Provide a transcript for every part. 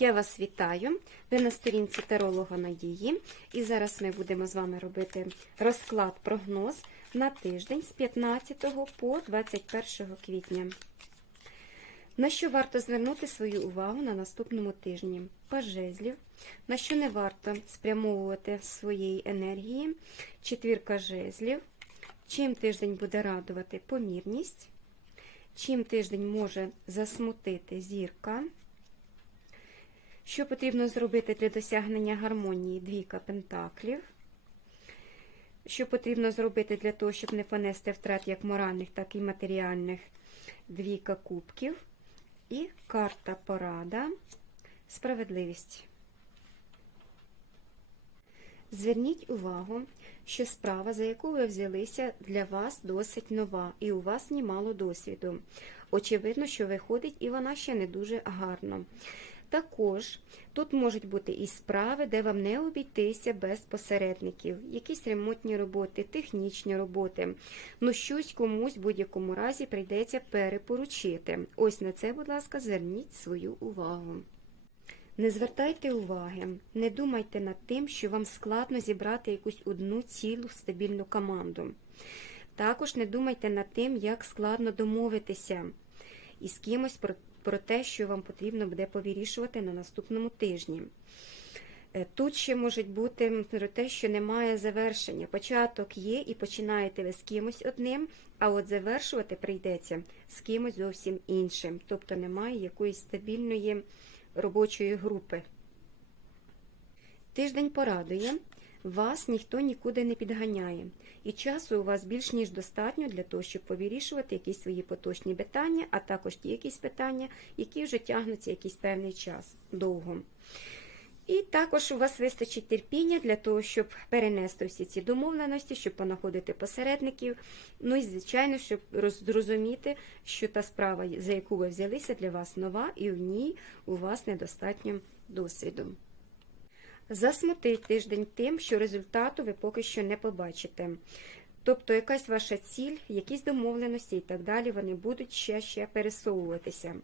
Я вас вітаю. Ви на сторінці таролога Надії. І зараз ми будемо з вами робити розклад прогноз на тиждень з 15 по 21 квітня. На що варто звернути свою увагу на наступному тижні? Пажезлів. На що не варто спрямовувати своєї енергії? Четвірка жезлів. Чим тиждень буде радувати помірність? Чим тиждень може засмутити зірка? Що потрібно зробити для досягнення гармонії двійка пентаклів? Що потрібно зробити для того, щоб не понести втрат як моральних, так і матеріальних двійка кубків? І карта порада. Справедливість. Зверніть увагу, що справа, за яку ви взялися, для вас досить нова, і у вас немало досвіду. Очевидно, що виходить, і вона ще не дуже гарно. Також тут можуть бути і справи, де вам не обійтися без посередників, якісь ремонтні роботи, технічні роботи. Ну, щось комусь в будь-якому разі прийдеться перепоручити. Ось на це, будь ласка, зверніть свою увагу. Не звертайте уваги, не думайте над тим, що вам складно зібрати якусь одну цілу стабільну команду. Також не думайте над тим, як складно домовитися із кимось про, про те, що вам потрібно буде повирішувати на наступному тижні. Е, Тут ще може бути про те, що немає завершення. Початок є і починаєте ви з кимось одним, а от завершувати прийдеться з кимось зовсім іншим. Тобто немає якоїсь стабільної робочої групи. Тиждень порадує. Вас ніхто нікуди не підганяє, і часу у вас більш ніж достатньо для того, щоб повирішувати якісь свої поточні питання, а також ті якісь питання, які вже тягнуться якийсь певний час довго. І також у вас вистачить терпіння для того, щоб перенести всі ці домовленості, щоб понаходити посередників. Ну і, звичайно, щоб зрозуміти, що та справа, за яку ви взялися, для вас нова, і в ній у вас недостатньо досвіду. Засмутить тиждень тим, що результату ви поки що не побачите. Тобто якась ваша ціль, якісь домовленості і так далі, вони будуть ще ще пересовуватися.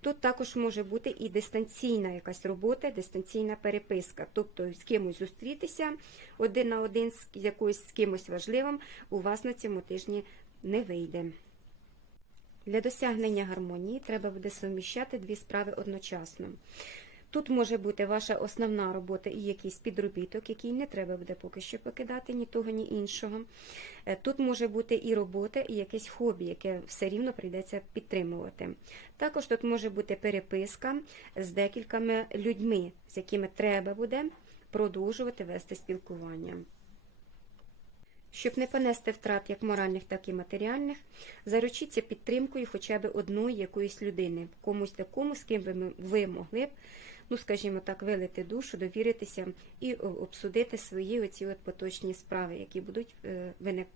Тут також може бути і дистанційна якась робота, дистанційна переписка, тобто з кимось зустрітися один на один з якоюсь з кимось важливим у вас на цьому тижні не вийде. Для досягнення гармонії треба буде суміщати дві справи одночасно. Тут може бути ваша основна робота і якийсь підробіток, який не треба буде поки що покидати ні того, ні іншого. Е, Тут може бути і робота, і якесь хобі, яке все рівно прийдеться підтримувати. Також тут може бути переписка з декількома людьми, з якими треба буде продовжувати вести спілкування. Щоб не понести втрат як моральних, так і матеріальних, заручіться підтримкою хоча б одної якоїсь людини, комусь такому, з ким ви, ви могли б, ну скажімо так, вилити душу, довіритися і обсудити свої оці от поточні справи, які будуть е,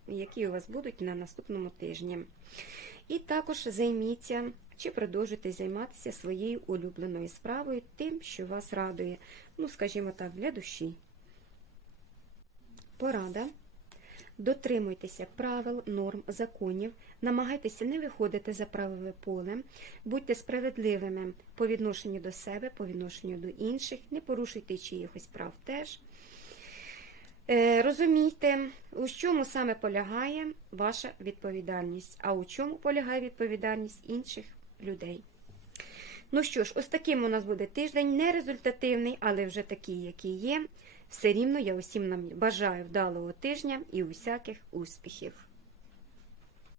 які у вас будуть на наступному тижні. І також займіться чи продовжуйте займатися своєю улюбленою справою, тим, що вас радує, ну скажімо так, для душі. Порада. Дотримуйтеся правил, норм, законів, намагайтеся не виходити за правове поле, будьте справедливими по відношенню до себе, по відношенню до інших, не порушуйте чиїхось прав теж. Е, Розумійте, у чому саме полягає ваша відповідальність, а у чому полягає відповідальність інших людей. Ну що ж, ось таким у нас буде тиждень, не результативний, але вже такий, який є. Все рівно я усім нам бажаю вдалого тижня і усяких успіхів.